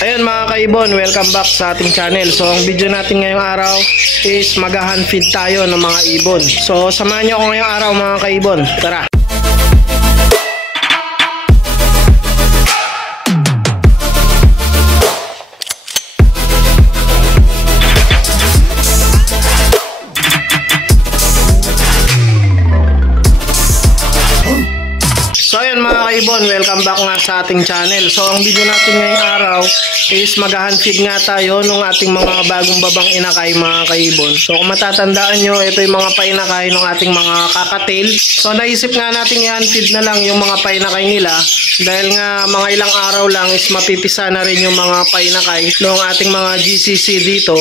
Ayun mga kaibon, welcome back sa ating channel. So ang video natin ngayong araw is mag-hand feed tayo ng mga ibon. So samahan nyo ako ngayong araw mga kaibon. Tara! So ayun mga kaibon, welcome back nga sa ating channel. So ang video natin ngayong araw is mag-hand feed nga tayo ng ating mga bagong babang inakay mga kaibon. So kung matatandaan nyo, ito yung mga painakay ng ating mga kakatail. So naisip nga natin i-hand feed na lang yung mga painakay nila dahil nga mga ilang araw lang is mapipisa na rin yung mga painakay ng ating mga GCC dito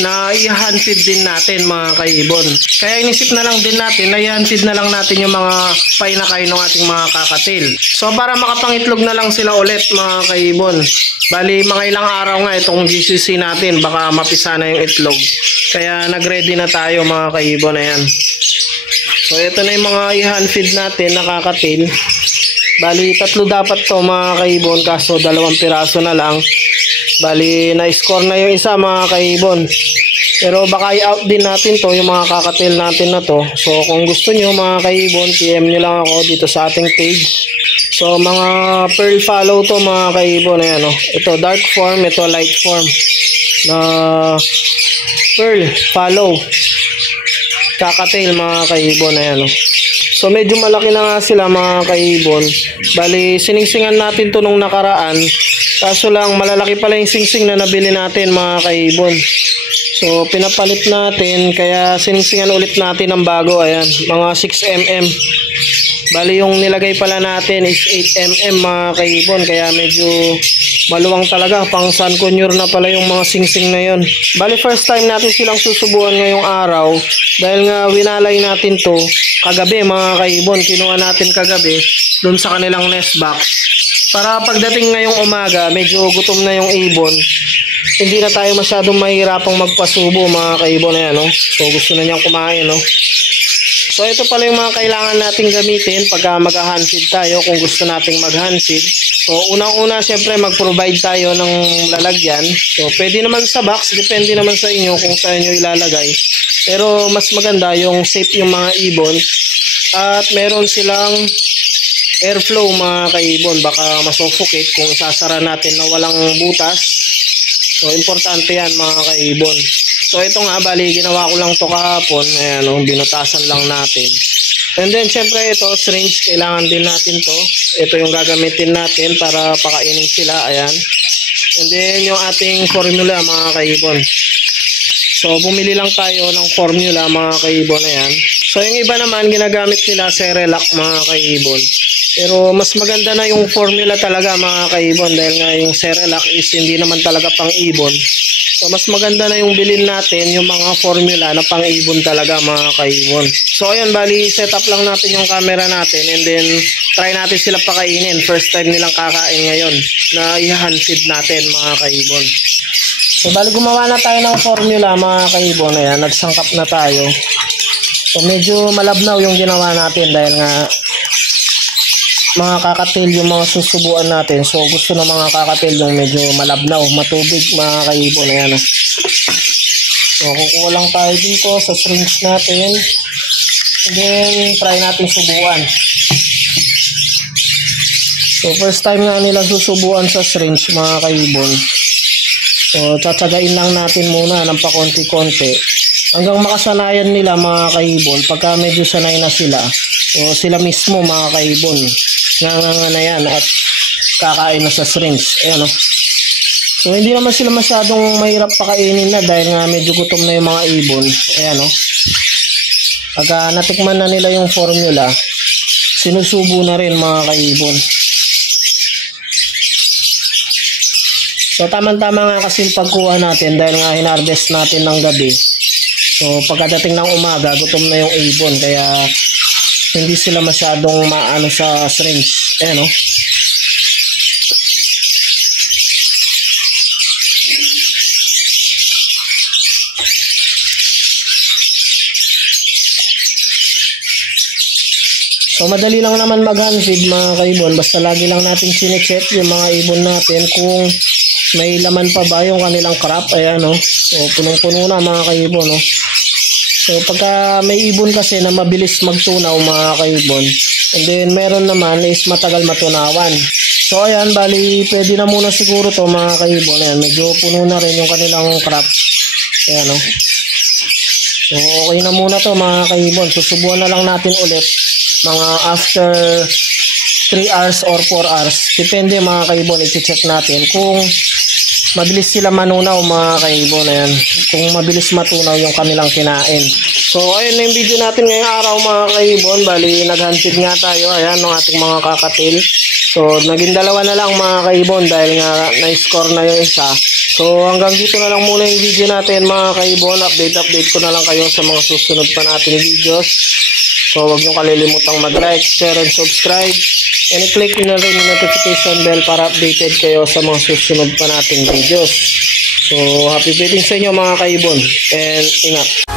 na i-hand feed din natin mga kaibon. Kaya inisip na lang din natin na i-hand feed na lang natin yung mga painakay ng ating mga kakatail. So para makapangitlog na lang sila ulit mga kaibon. Bali mga ilang araw nga itong GCC natin baka mapisa na yung itlog. Kaya nagready na tayo mga kaibon. Ayan. So ito na yung mga i-hand feed natin na kakatail. Bali tatlo dapat to mga kaibon kaso 2 piraso na lang. Bali na-score na yung isa mga kaibon. Pero baka i-out din natin to yung mga kakatail natin na to. So kung gusto nyo mga kaibon, PM nyo lang ako dito sa ating page. So mga pearl follow to mga kaibon. Ayan, oh. Ito dark form, ito light form na pearl follow kakatail mga kaibon. Ayan, oh. So medyo malaki na nga sila mga kaibon. Bali siningsingan natin to nung nakaraan. Kaso lang malalaki pala yung singsing na nabili natin mga kaibon. So pinapalit natin kaya siningsingan ulit natin ng bago. Ayan, mga 6mm. Bali yung nilagay pala natin is 8mm mga kaibon. Kaya medyo maluwang talaga. Pang sun conure na pala yung mga singsing na yun. Bali first time natin silang susubuan ngayong araw. Dahil nga winalay natin to kagabi mga kaibon. Kinuha natin kagabi dun sa kanilang nest box. Para pagdating ngayong umaga medyo gutom na yung ibon. Hindi na tayo masyadong mahirapang magpasubo mga kaibon. Ayan, no? So gusto na niyang kumain. No? So ito pala yung mga kailangan nating gamitin pagka mag-hand feed tayo kung gusto nating mag-hand feed. So unang-una syempre mag-provide tayo ng lalagyan. So pwede naman sa box, depende naman sa inyo kung saan nyo ilalagay. Pero mas maganda yung safe yung mga ibon. At meron silang airflow mga kaibon. Baka masuffocate kung isasara natin na walang butas. So importante yan mga kaibon. So ito nga bali ginawa ko lang to kahapon. Ayan o, binutasan lang natin. And then syempre ito syringe, kailangan din natin to. Ito yung gagamitin natin para pakainin sila. Ayan. And then yung ating formula mga kaibon. So bumili lang tayo ng formula mga kaibon. Ayan. So yung iba naman ginagamit nila Cerelac mga kaibon. Pero mas maganda na yung formula talaga mga kaibon dahil nga yung Cerelac is hindi naman talaga pang ibon. So mas maganda na yung bilhin natin yung mga formula na pang ibon talaga mga kaibon. So ayun bali set up lang natin yung camera natin and then try natin sila pakainin. First time nilang kakain ngayon na i-hand feed natin mga kaibon. So bali gumawa na tayo ng formula mga kaibon. Ayan, nagsangkap na tayo. So medyo malabnaw yung ginawa natin dahil nga mga kakatail yung mga susubuan natin. So gusto ng mga kakatail yung medyo malabnaw, matubig mga kaibon. Ayan. So kukuha lang tayo dito sa syringe natin. And then try natin subuan. So first time nga nila susubuan sa syringe mga kaibon. So tsatsagain lang natin muna ng pakonti-konti hanggang makasanayan nila mga kaibon. Pagka medyo sanay na sila, so sila mismo mga kaibon nga na yan at kakain na sa syringe. Ayan, oh. So hindi naman sila masyadong mahirap pakainin na dahil nga medyo gutom na yung mga ibon. Ayan, oh. Pagka natikman na nila yung formula, sinusubo na rin mga kaibon. So tamang-tama nga kasi yung pagkuha natin dahil nga hinarvest natin ng gabi. So pagkadating ng umaga, gutom na yung ibon kaya hindi sila masyadong maano sa syringe. Ayan, oh. So madali lang naman mag-hand feed mga kaibon. Basta lagi lang natin chine-check yung mga ibon natin kung may laman pa ba yung kanilang crop. Ayan, no? So, punong-puno na mga kaibon, no? So, pagka may ibon kasi na mabilis magtunaw mga kaibon, and then meron naman is matagal matunawan. So, ayan, bali, pwede na muna siguro to mga kaibon. Ayan, medyo puno na rin yung kanilang crop. Ayan, no? So, okay na muna to mga kaibon. Susubuan na lang natin ulit mga after 3 hours or 4 hours. Depende mga kaibon, i-check natin kung mabilis sila manunaw mga kaibon. Ayan, kung mabilis matunaw yung kanilang kinain. So, ayun na yung video natin ngayong araw mga kaibon. Bali, nag-handfeed nga tayo. Ayan, ng ating mga kakatil. So, naging dalawa na lang mga kaibon dahil nga na-score na yung isa. So, hanggang dito na lang muna yung video natin mga kaibon. Update ko na lang kayo sa mga susunod pa nating videos. So, huwag nyo kalilimutang mag-like, share, and subscribe. And i-click nyo na rin yung notification bell para updated kayo sa mga susunod pa nating videos. So, happy feeding sa inyo mga kaibon. And ingat!